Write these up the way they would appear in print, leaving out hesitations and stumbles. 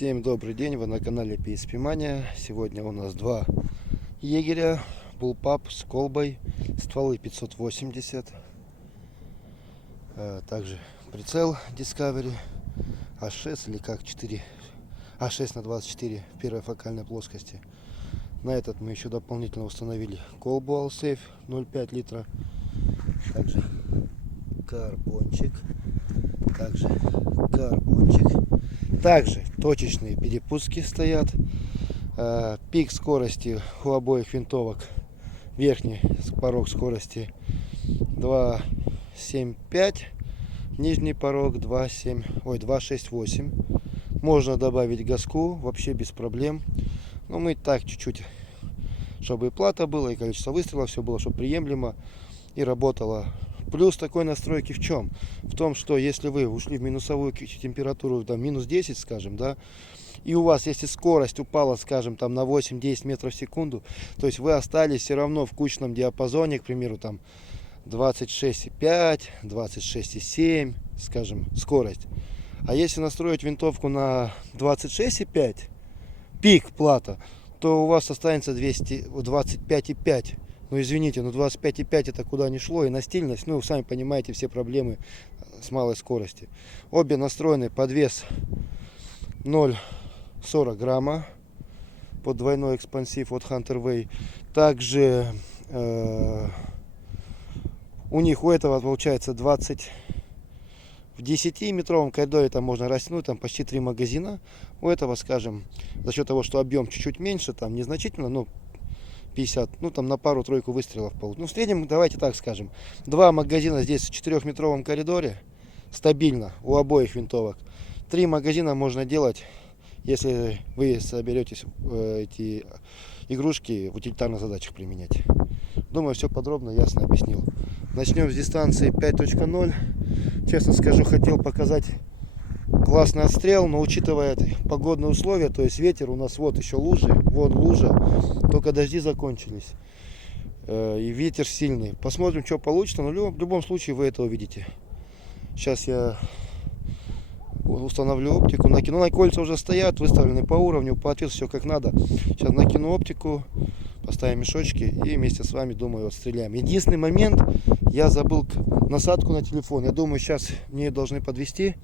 Всем добрый день, вы на канале PSP Mania. Сегодня у нас два егеря, Bullpup с колбой, стволы 580, также прицел Discovery А6 или как 4, А6 на 24 в первой фокальной плоскости. На этот мы еще дополнительно установили колбу Allsafe 0,5 литра, также карбончик, также точечные перепустки стоят. Пик скорости у обоих винтовок, верхний порог скорости 2.75, нижний порог 2.68. Можно добавить газку вообще без проблем, но мы так чуть-чуть, чтобы и плата была, и количество выстрелов все было, чтобы приемлемо и работало. Плюс такой настройки в чем? В том, что если вы ушли в минусовую температуру, там, минус 10, скажем, да, и у вас, если скорость упала, скажем, там на 8-10 метров в секунду, то есть вы остались все равно в кучном диапазоне, к примеру, там 26,5, 26,7, скажем, скорость. А если настроить винтовку на 26,5, пик плата, то у вас останется 25,5. Ну извините, но 25,5 это куда ни шло, и на стильность, ну сами понимаете все проблемы с малой скорости. Обе настроены под вес 0,40 грамма, под двойной экспансив от Hunter Way. Также у них у этого получается 20 в 10-метровом коридоре, там можно растянуть, там почти 3 магазина. У этого, скажем, за счет того, что объем чуть-чуть меньше, там незначительно, но 50, ну там на пару-тройку выстрелов получится. Ну в среднем, давайте так скажем, 2 магазина здесь в 4-метровом коридоре стабильно у обоих винтовок. 3 магазина можно делать, если вы соберетесь эти игрушки в утилитарных задачах применять. Думаю, все подробно, ясно объяснил. Начнем с дистанции 5.0. Честно скажу, хотел показать классный отстрел, но учитывая погодные условия, то есть ветер, у нас вот еще лужи, вон лужа, только дожди закончились, и ветер сильный. Посмотрим, что получится, но в любом случае вы это увидите. Сейчас я установлю оптику, накину, на кольца уже стоят, выставлены по уровню, по ответу все как надо. Сейчас накину оптику, поставим мешочки и вместе с вами, думаю, отстреляем. Единственный момент, я забыл насадку на телефон, я думаю, сейчас мне ее должны подвести.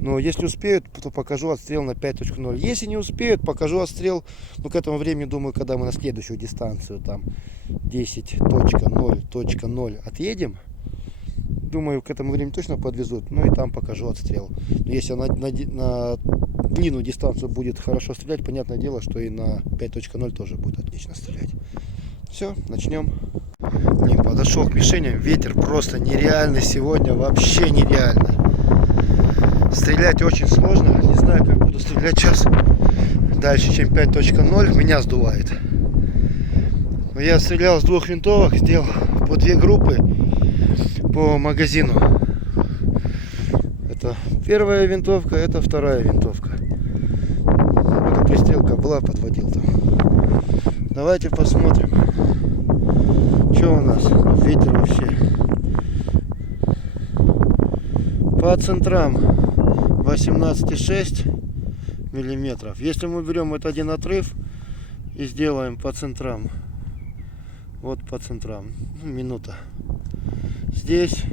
Но если успеют, то покажу отстрел на 5.0. Если не успеют, покажу отстрел, ну, к этому времени, думаю, когда мы на следующую дистанцию, там, 10.0.0 отъедем, думаю, к этому времени точно подвезут, ну, и там покажу отстрел. Но если на длинную дистанцию будет хорошо стрелять, понятное дело, что и на 5.0 тоже будет отлично стрелять. Все, начнем. Блин, подошел к мишеням, ветер просто нереальный сегодня, вообще нереальный. Стрелять очень сложно, не знаю, как буду стрелять сейчас дальше, чем 5.0, меня сдувает. Но я стрелял с 2 винтовок, сделал по 2 группы по магазину. Это первая винтовка, это вторая винтовка. Это пристрелка была, подводил там. Давайте посмотрим, что у нас. Ветер вообще. По центрам 18,6 миллиметров. Если мы берем вот один отрыв и сделаем по центрам, вот по центрам, минута. Здесь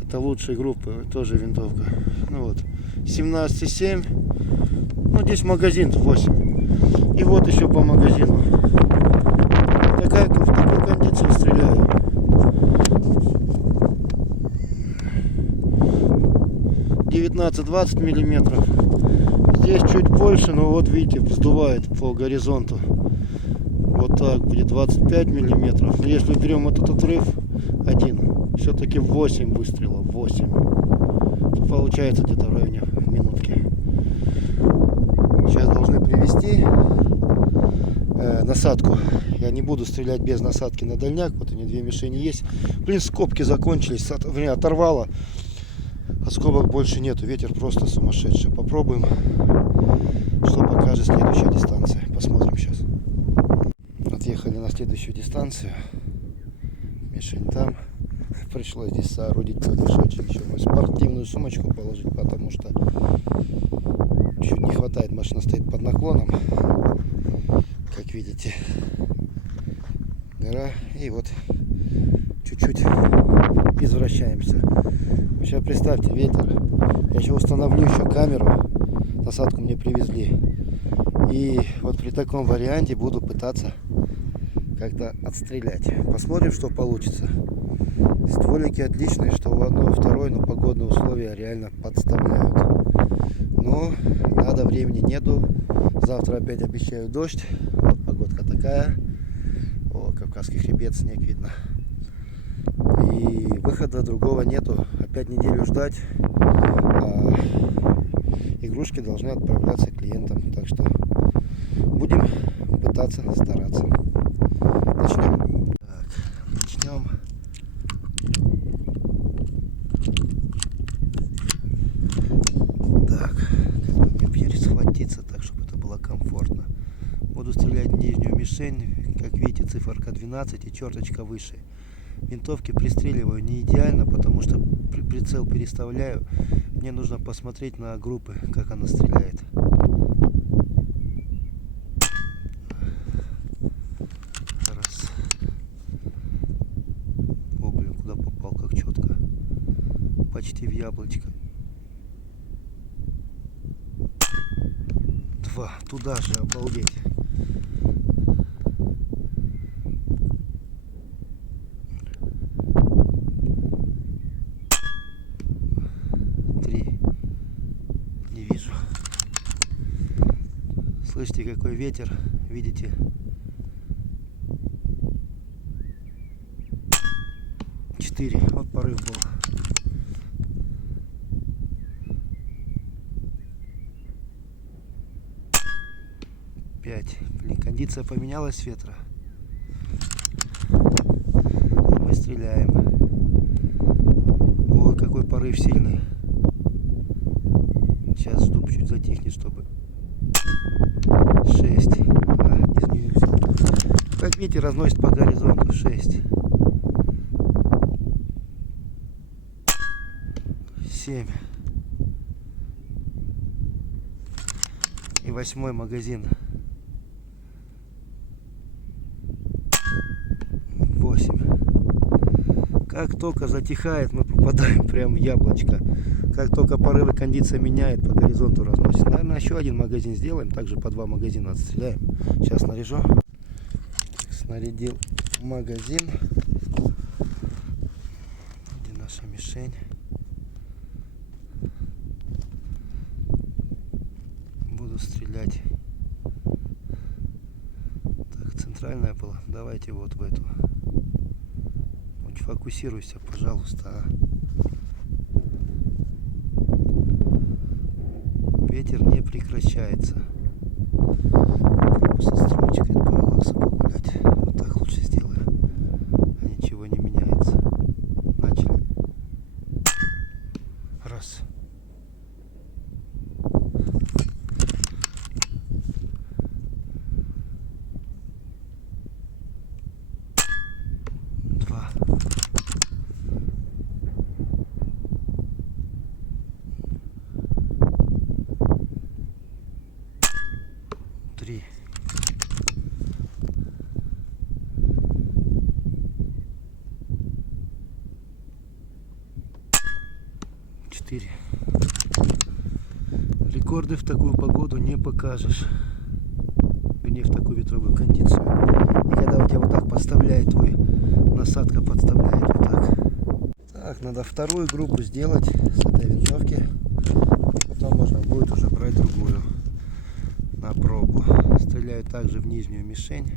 это лучшие группы, тоже винтовка. Ну вот 17,7. Ну здесь магазин 8. И вот еще по магазину. В такой кондиции стреляю. 19-20 миллиметров. Здесь чуть больше, но вот видите, вздувает по горизонту. Вот так будет 25 миллиметров. Но если берем этот отрыв один, все-таки 8 выстрелов, 8, то получается где-то в районе минутки. Сейчас должны привести насадку. Я не буду стрелять без насадки на дальняк. Вот они 2 мишени есть. Блин, скобки закончились, оторвало. А скобок больше нету, ветер просто сумасшедший. Попробуем, что покажет следующая дистанция. Посмотрим сейчас. Отъехали на следующую дистанцию. Мишень там. пришлось здесь соорудить под мешочек, еще мою спортивную сумочку положить, потому что чуть не хватает, машина стоит под наклоном, как видите, гора, и вот чуть-чуть извращаемся. Сейчас представьте, ветер, я еще установлю еще камеру, насадку мне привезли, и вот при таком варианте буду пытаться как-то отстрелять. Посмотрим, что получится. Стволики отличные, что у одной, второй, но погодные условия реально подставляют. Но надо, времени нету. Завтра опять обещаю дождь. Вот погодка такая. О, Кавказский хребет, снег видно. И выхода другого нету. Опять неделю ждать. А игрушки должны отправляться клиентам. Так что будем пытаться стараться. Начнем. Так, начнем. Так, как бы мне пересхватиться так, чтобы это было комфортно. Буду стрелять в нижнюю мишень. Как видите, циферка 12 и черточка выше. Винтовки пристреливаю не идеально, потому что прицел переставляю. Мне нужно посмотреть на группы, как она стреляет. Раз. О, блин, куда попал, как четко. Почти в яблочко. Два. Туда же, обалдеть. Три. Не вижу. Слышите, какой ветер? Видите? Четыре. Вот порыв был. 5. Блин, кондиция поменялась с ветра. Мы стреляем. Ой, какой порыв сильный. Сейчас жду, чуть затихнет, чтобы... 6. Не как видите, разносит по горизонту. 6. 7. И 8 магазин. 8. Как только затихает, мы попадаем прям в яблочко. Как только порывы, кондиция меняет, по горизонту разносит. Наверное, еще один магазин сделаем. Также по 2 магазина отстреляем. Сейчас снаряжу. Снарядил магазин. Где наша мишень? Буду стрелять. Так, центральная была. Давайте вот в эту. Фокусируйся, пожалуйста. Ветер не прекращается. Со строчкой от параллакса погулять. Вот так лучше сделаю. А ничего не меняется. Начали. Раз. Два. 3. 4. Рекорды в такую погоду не покажешь. Вернее, в такую ветровую кондицию. И когда у тебя вот так подставляет твой, насадка подставляет вот так. Так, надо вторую группу сделать с этой винтовки. Потом можно будет уже брать другую на пробу. Стреляю также в нижнюю мишень.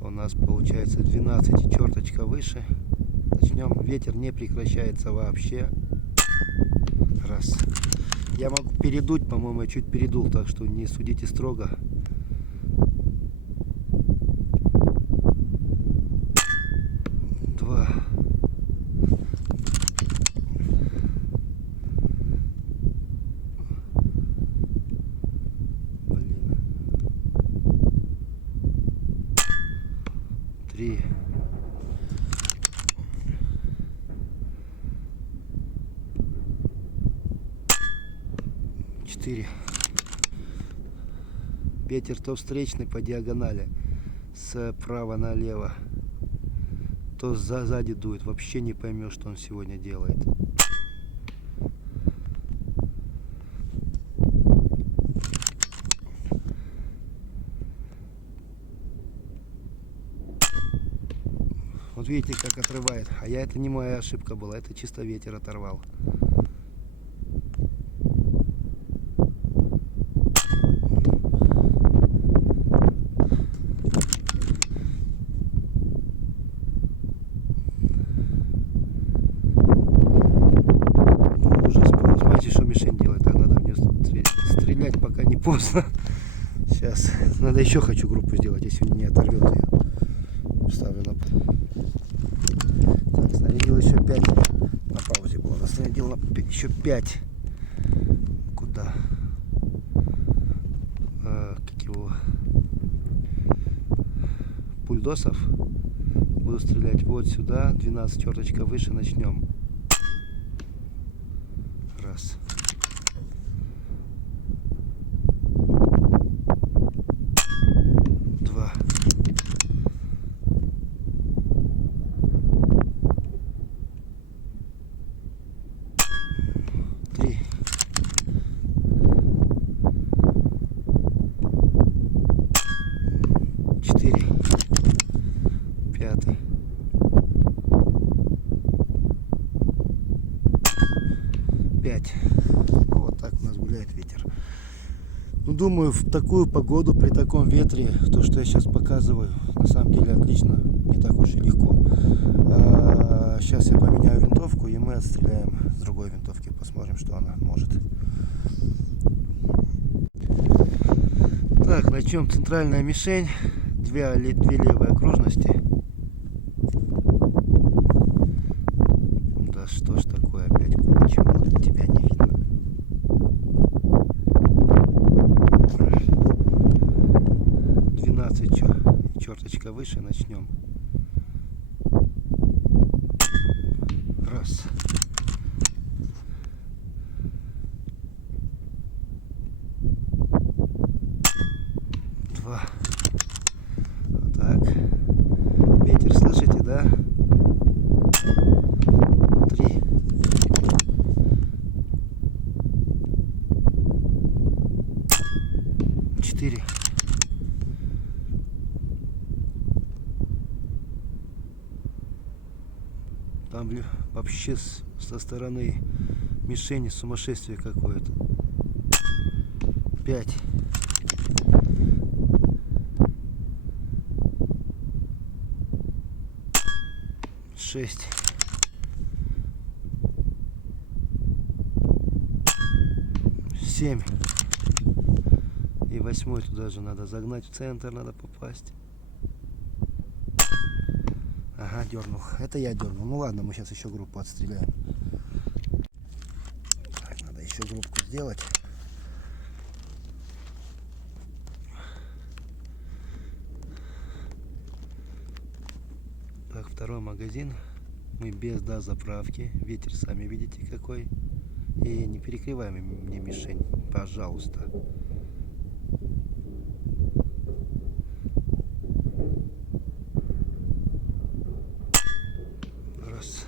У нас получается 12 и черточка выше. Начнем. Ветер не прекращается вообще. Раз. Я могу передуть, по-моему, я чуть передул, так что не судите строго. 2. Блин. 3. 4. Ветер то встречный по диагонали, справа налево, то сзади дует. Вообще не поймешь, что он сегодня делает. Вот видите, как отрывает. А это не моя ошибка была, это чисто ветер оторвал. Стрелять пока не поздно. Сейчас надо еще хочу группу сделать, если не оторвет ее. Ставлю на... Так, снарядил еще 5. На паузе было. Снарядил еще 5. Куда? Как его? Пульдосов. Буду стрелять вот сюда. 12 черточка выше. Начнем. Раз. Два. Три. Четыре. Пятый. Пять. Вот так у нас гуляет ветер. Ну, думаю, в такую погоду, при таком ветре, то, что я сейчас показываю, на самом деле отлично, не так уж и легко. Сейчас я поменяю винтовку, и мы отстреляем с другой винтовки, посмотрим, что она может. Так, начнем. Центральная мишень, две левые окружности. Да что ж такое опять, почему тебя не видно? Черточка выше, начнем. Раз. Два. Вот так. Ветер слышите, да? Три. Четыре. Там вообще со стороны мишени сумасшествие какое-то. 5. 6. 7. И 8 туда же надо загнать, в центр надо попасть. Ага, дернул. Это я дернул. Ну ладно, мы сейчас еще группу отстреляем. Так, надо еще группу сделать. Так, второй магазин. Мы без дозаправки. Ветер сами видите какой. И не перекрывай мне мишень, пожалуйста. Раз.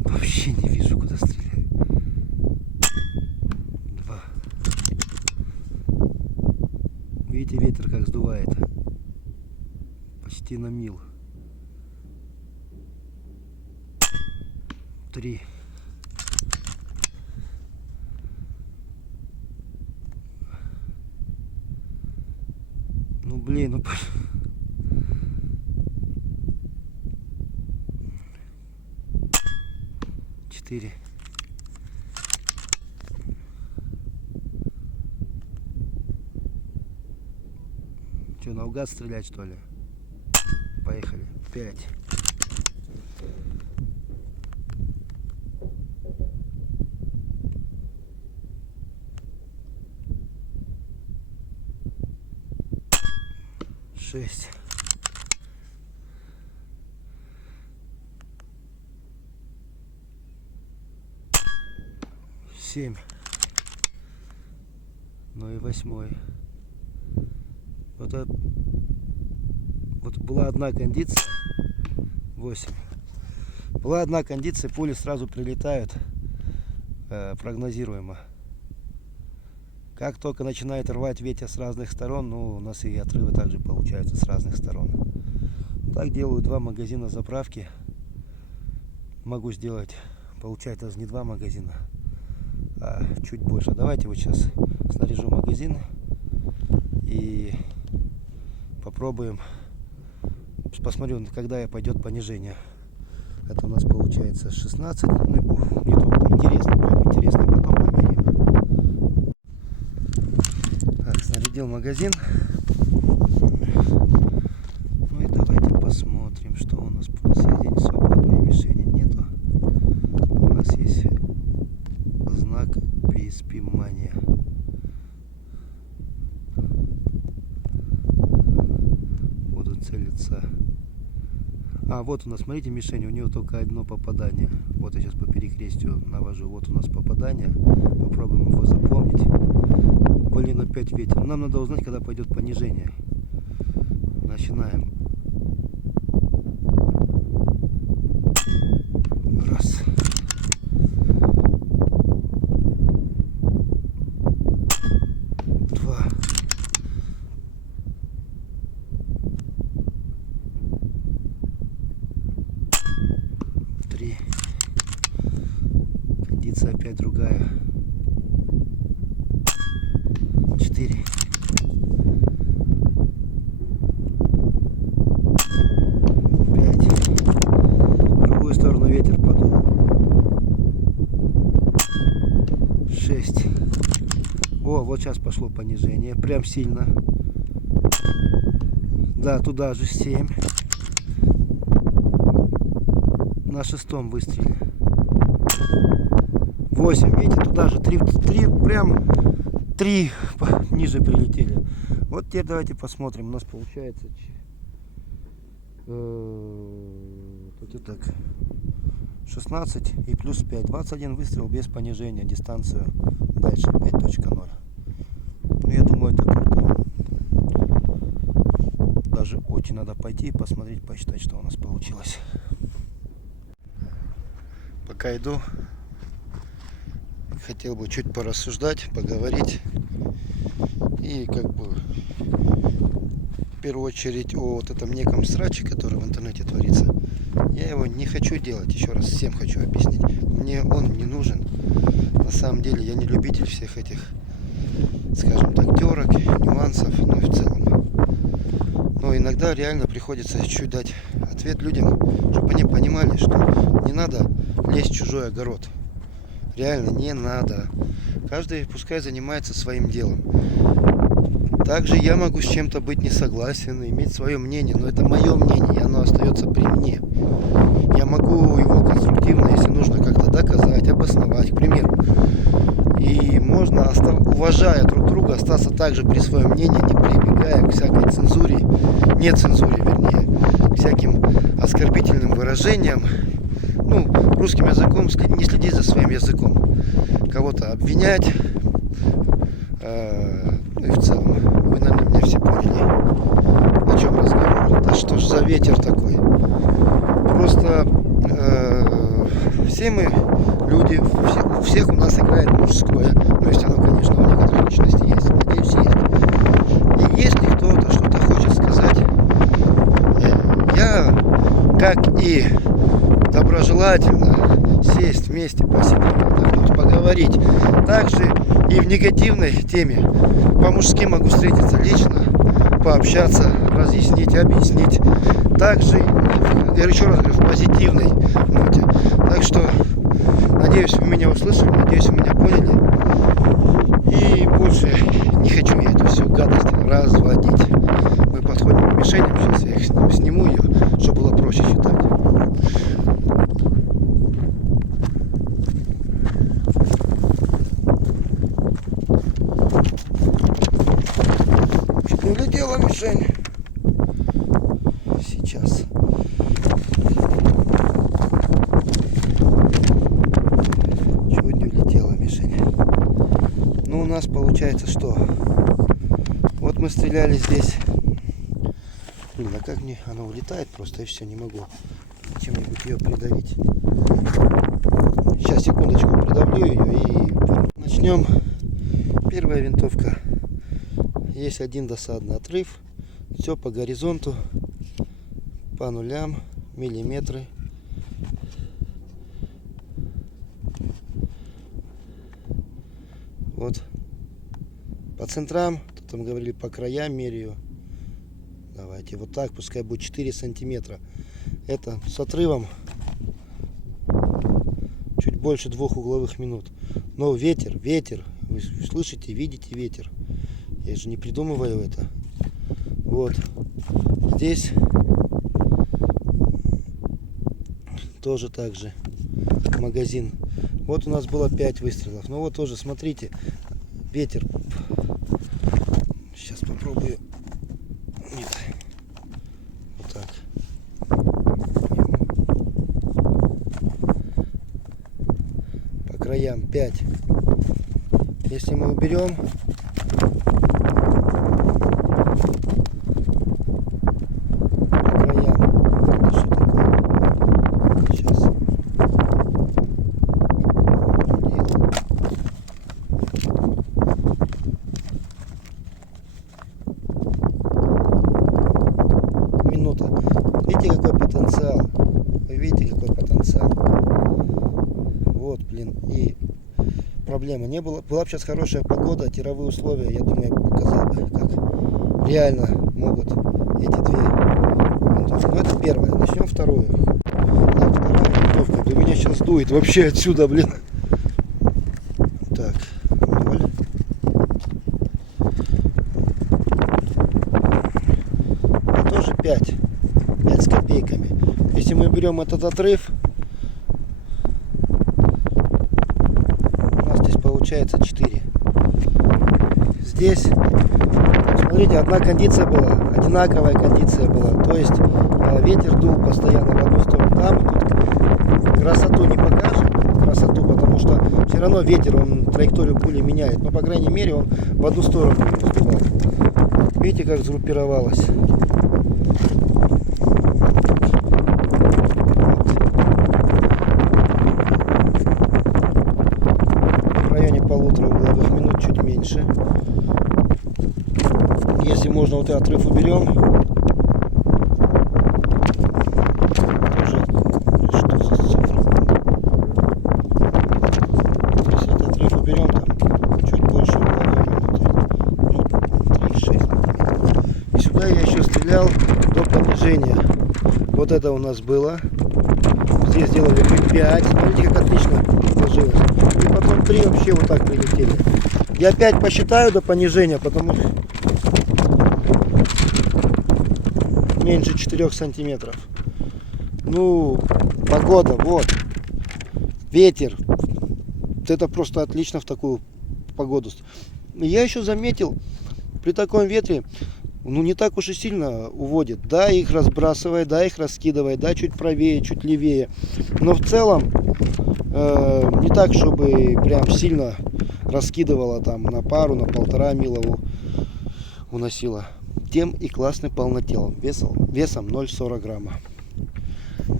Вообще не вижу, куда стреляю. 2. Видите, ветер как сдувает. Почти на мил. 3. Ну блин, ну 4. Что, наугад стрелять, что ли? Поехали. 5. 6. 7. Ну и 8. Вот была одна кондиция. 8. Была одна кондиция, пули сразу прилетают прогнозируемо. Как только начинает рвать ветер с разных сторон, ну, у нас и отрывы также получаются с разных сторон. Так делаю 2 магазина заправки. Могу сделать, получается, не 2 магазина, а чуть больше. Давайте вот сейчас снаряжу магазин и попробуем. Посмотрю, когда пойдет понижение. Это у нас получается 16. Ну, не только интересно, прям интересно, потом померяем. Так, снарядил магазин. Ну и давайте посмотрим, что у нас. У нас есть день свободной мишени, нету. У нас есть знак преиспимания. Буду целиться. А, вот у нас, смотрите, мишень, у нее только одно попадание. Вот я сейчас по перекрестию навожу. Вот у нас попадание. Попробуем его запомнить. Блин, опять ветер. Нам надо узнать, когда пойдет понижение. Начинаем. Раз. Два. 3. Кондиция опять другая. 4. 5. В другую сторону ветер подул. 6. О, вот сейчас пошло понижение. Прям сильно. Да, туда же 7. На 6-м выстреле. 8. Видите, туда же 3 прям 3 ниже прилетели. Вот теперь давайте посмотрим. У нас получается это так 16 и плюс 5. 21 выстрел без понижения. Дистанцию дальше 5.0. Ну, я думаю, это круто. Даже очень надо пойти и посмотреть, посчитать, что у нас получилось. Пока иду, хотел бы чуть порассуждать, поговорить и как бы в первую очередь о вот этом неком сраче, который в интернете творится. Я его не хочу делать, еще раз всем хочу объяснить. Мне он не нужен. На самом деле я не любитель всех этих, скажем так, терок, нюансов, ну и в целом. Но иногда реально приходится чуть дать ответ людям, чтобы они понимали, что не надо лезть в чужой огород. Реально не надо. Каждый пускай занимается своим делом. Также я могу с чем-то быть не согласен, иметь свое мнение, но это мое мнение, и оно остается при мне. Я могу его конструктивно, если нужно, как-то доказать, обосновать, к примеру. И можно, уважая друг друга, остаться также при своем мнении, не прибегая к всякой цензуре, не цензуре, вернее, к всяким оскорбительным выражениям. Ну, русским языком не следить за своим языком. Кого-то обвинять. Ну и в целом, вы, наверное, меня все поняли, о чем разговор. Да что ж за ветер такой. Просто все мы люди, у всех у нас играет мужское. Ну, если оно, конечно, у некоторых личностей есть. Надеюсь, есть. И если кто-то что-то хочет сказать, я, как и доброжелательно сесть вместе, посидеть, отдохнуть, поговорить. Также и в негативной теме по-мужски могу встретиться лично, пообщаться, разъяснить, объяснить. Также, я еще раз говорю, в позитивной ноте. Так что, надеюсь, вы меня услышали, надеюсь, вы меня поняли. И больше не хочу я эту всю гадость разводить. Мы подходим к мишеням, сейчас я их сниму ее, чтобы было проще считать. Чуть не улетела мишень. Сейчас. Чуть не улетела мишень. Ну, у нас получается что? Вот мы стреляли здесь. Блин, а как мне? Она улетает просто, и все, не могу чем-нибудь ее придавить. Сейчас, секундочку, придавлю ее и начнем. Первая винтовка. Есть один досадный отрыв. Все по горизонту, по нулям, миллиметры. Вот. По центрам, тут там говорили, по краям меряю. Давайте вот так, пускай будет 4 сантиметра. Это с отрывом чуть больше 2 угловых минут. Но ветер, вы слышите, видите ветер. Я же не придумываю это. Вот. Здесь тоже так же магазин. Вот у нас было 5 выстрелов. Ну вот тоже, смотрите, ветер. Сейчас попробую. Нет. Вот так. По краям 5. Если мы уберем, видите, какой потенциал? Вы видите, какой потенциал? Вот, блин, и проблема не было. Была бы сейчас хорошая погода, тировые условия, я думаю, я показал бы, как реально могут эти две винтовки. Ну, это первая. Начнем вторую. Так, вторая винтовка. Да меня сейчас дует вообще отсюда, блин. Так, 0. Это тоже 5. 5 с копейками. Если мы берем этот отрыв, у нас здесь получается 4. Здесь, смотрите, одна кондиция была, одинаковая кондиция была. То есть ветер дул постоянно в одну сторону. Там тут красоту не покажет, потому что все равно ветер, он траекторию пули меняет. Но, по крайней мере, он в одну сторону сдувал. Видите, как сгруппировалось? Полутора угловых минут, чуть меньше. Если можно, вот и отрыв уберем. Тоже, что за цифра? Если этот отрыв уберем, там чуть больше угловой минуты. Ну, 3,6. И сюда я еще стрелял до понижения. Вот это у нас было. Здесь сделали мы 5. Смотрите, как отлично сложилось. И потом 3 вообще вот так прилетели. Я опять посчитаю до понижения, потому что меньше 4 сантиметров. Ну, погода, вот. Ветер. Это просто отлично в такую погоду. Я еще заметил, при таком ветре, ну, не так уж и сильно уводит. Да, их разбрасывает, да, их раскидывает, да, чуть правее, чуть левее. Но в целом не так, чтобы прям сильно раскидывала там на пару, на 1,5 мила уносила. Тем и классный полнотел. Весом 0,40 грамма.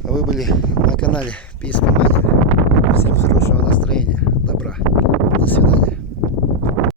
А вы были на канале Peace for Money.